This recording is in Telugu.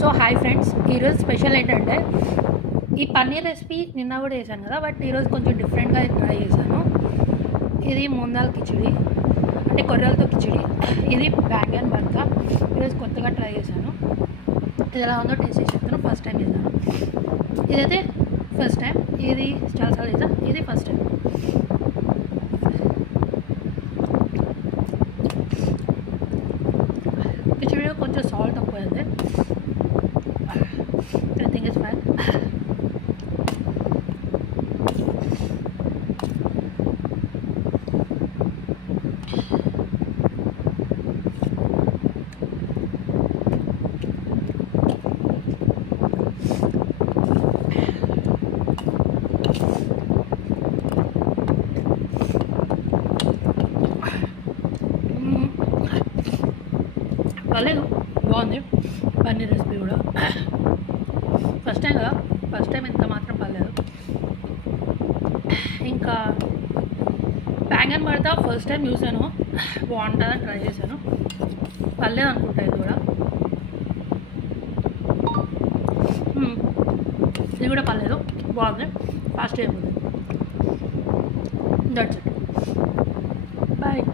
సో హాయ్ ఫ్రెండ్స్, ఈరోజు స్పెషల్ ఏంటంటే ఈ పన్నీర్ రెసిపీ నిన్న కూడా చేశాను కదా, బట్ ఈరోజు కొంచెం డిఫరెంట్గా ట్రై చేశాను. ఇది మూందాల్ కిచిడి అంటే కొర్రలతో కిచిడి. ఇది బ్యాంగన్ భర్త. ఈరోజు కొత్తగా ట్రై చేశాను. ఇది ఎలా ఉందో టేస్ట్ చేసి చెప్తాను. ఫస్ట్ టైం చేశాను. ఇదైతే ఫస్ట్ టైం. ఇది చాలాసార్లు చేశాను, ఇది ఫస్ట్ టైం. కిచిడిలో కొంచెం సాల్ట్ తక్కువ ఉంది. I think it's fine. పర్లేదు, బాగుంది పన్నీర్ రెసిపీ కూడా. ఫస్ట్ టైం కదా, ఫస్ట్ టైం ఇంత మాత్రం పర్లేదు. ఇంకా బ్యాంగన్ భర్త ఫస్ట్ టైం చూసాను, బాగుంటుందని ట్రై చేశాను. పర్లేదు అనుకుంటా ఇది కూడా. ఇది కూడా పర్లేదు, బాగుంది. ఫాస్ట్ అయిపోతుంది. That's it. బాయ్.